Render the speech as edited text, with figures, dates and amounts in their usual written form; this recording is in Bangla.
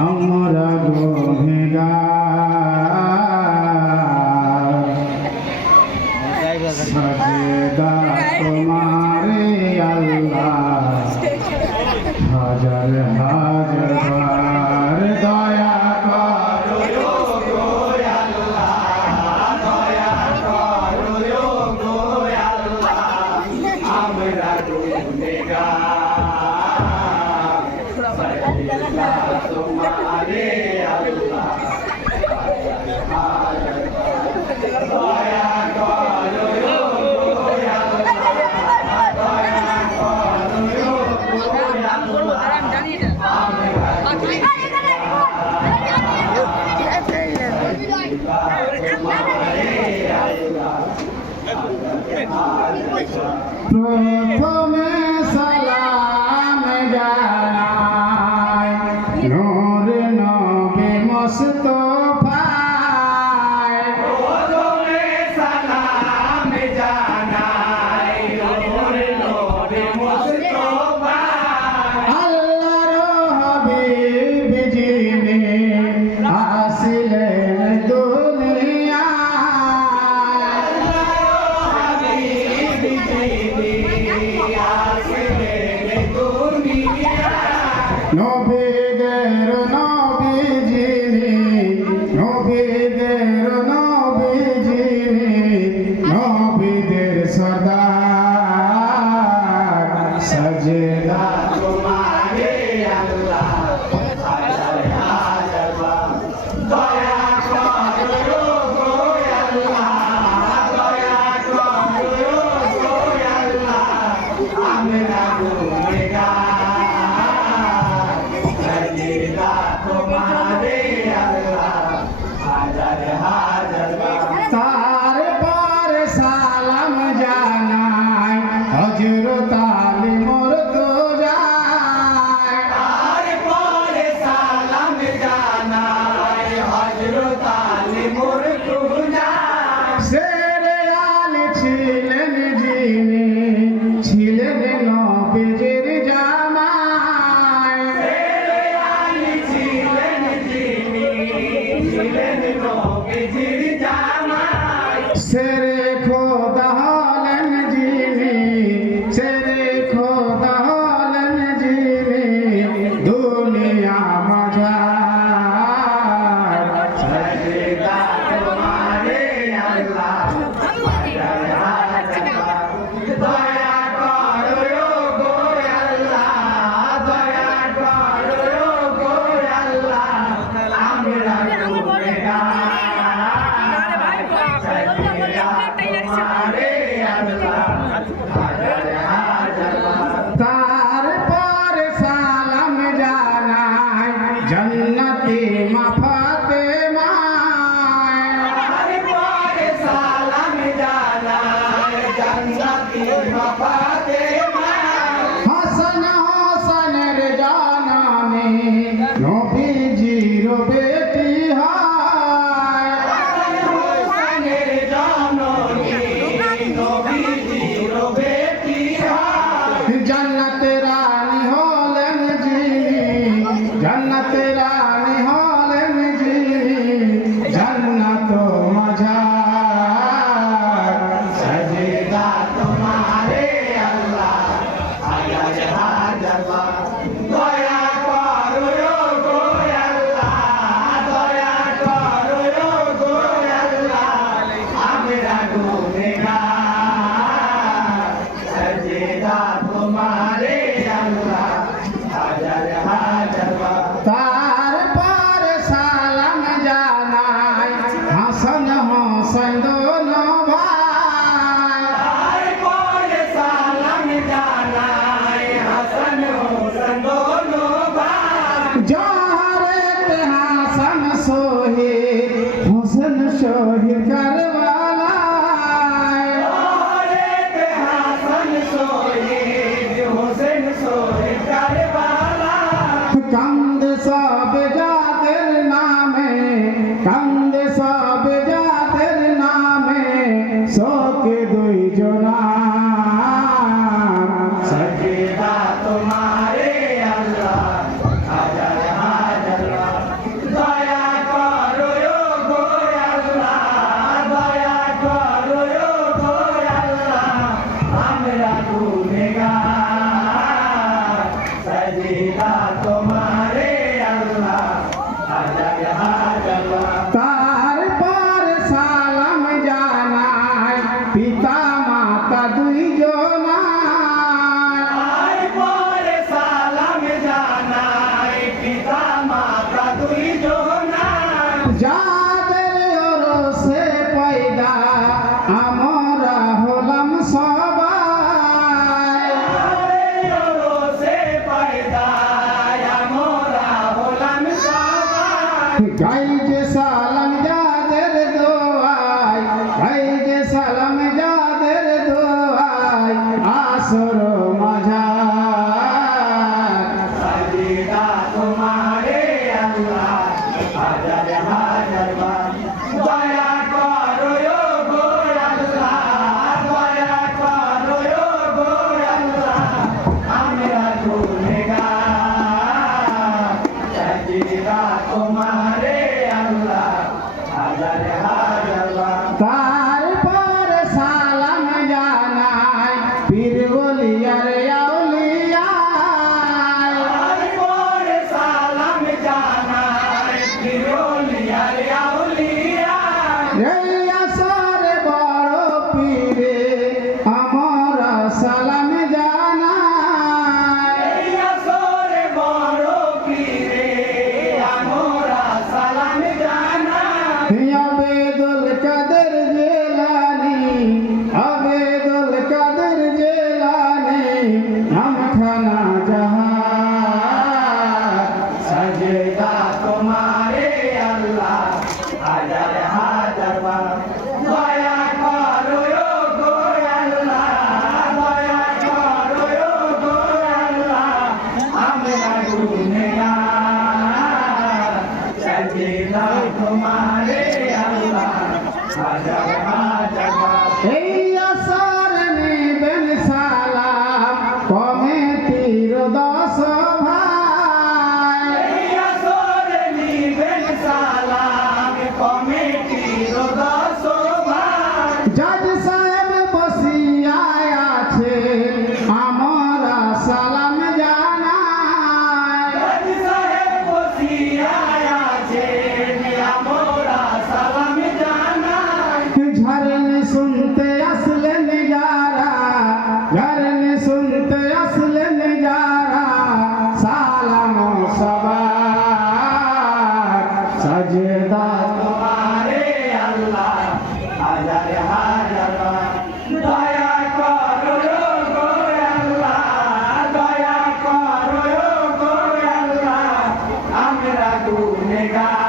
আমরা গুনেগার সাজদা তোমারে আল্লাহ হাজার হাজার বার দয়া করো গো আল্লাহ দয়া করো গো আল্লাহ আমরা গুনেগার সাজদা তোমারে আল্লাহ হাজার হাজার দয়া করো প্রথমে সালাম জানাই নূর নবী মুস্তাফায় প্রথমে সালাম জানাই নূর নবী মুস্তাফায় আল্লাহর হাবিব যিনি আসিলেন নবীদের নবী যিনি নবীদের নবী যিনি নবীদের সরদার সাজদা তোমারে আল্লাহ হাজার হাজার বার দয়া করো গো আল্লাহ দয়া করো গো আল্লাহ আমরা গুনেগার তারপর সালাম জানাই হযরত আলী মুর্তজায় তারপর সালাম জানাই হযরত আলী মুর্তজায় শেরে আলী ছিলেন যিনি ছিলেন নবীজির জামাই শেরে আলী ছিলেন যিনি ছিলেন নবীজির জামাই শেরে খোদা হলেন যিনি শেরে খোদা হলেন যিনি দুনিয়া মাঝার সাজদা তোমারে আল্লাহ হাজার হাজার বার দয়া করো গো আল্লাহ দয়া করো গো আল্লাহ আমরা তারপর সালাম জানাই জন্নতি মা ফাতেমা তারপর সালাম জানাই জন্নতি মা ফাতেমা হাসান হোসেনের জানানে নবীজির বেটি হয় হাসান হোসেনের জানানে নবীজির বেটি হয় জান্নাত রানী হলেন যিনি জান্নাত রানী হলেন যিনি জান্নাত মাঝার সাজদা তোমারে আল্লাহ হাজার হাজার বার দয়া করো গো আল্লাহ দয়া করো গো আল্লাহ আমরা গুনেগার সাজদা তোমারে আল্লাহ হাজার হাজার বার তারপর সালাম জানাই হাসান হোসেন দোনো ভাই তারপর সালাম জানাই হাসান হোসেন দোনো ভাই জহরত হাসান শহীদ হোসেন শহীদ কারবালায় জহরত হাসান শহীদ হোসেন শহীদ কারবালায় কান্দে সব জাতের নামে কান্দে সব জাতের নামে তারপর সালাম জানাই পীর ওলিয়ার আউলিয়া তারপর সালাম জানাই পীর ওলিয়ার আউলিয়া এই আসরে বড় পীরে আমরা সালাম জানাই এই আসরে বড় পীরে আমরা সালাম জানাই আবেদুল কাদের জিলানী আবেদুল কাদের জিলানী নামখানা জাহান সাজদা তোমারে আল্লাহ হাজার হাজার বার দয়া করো গো আল্লাহ দয়া করো গো আল্লাহ আমরা গুনেগার সাজদা তোমারে আল্লাহ হাজার হাজার বার এই আসর নিবেন সালাম কমিটির 10 ভাই এই আসর নিবেন সালাম কমিটির 10 ভাই জজ সাহেব বসিয়া আছে আমরা সালাম জানাই জজ সাহেব বসিয়া আছে আমরা সালাম জানাই ঝরনে শুনতে আসলেন যারা ঝরনে শুনতে আসলেন যারা সালাম সবার সাজদা তোমারে আল্লাহ হাজার হাজার বার দয়া করো গো আল্লাহ দয়া করো গো আল্লাহ আমরা গুনেগার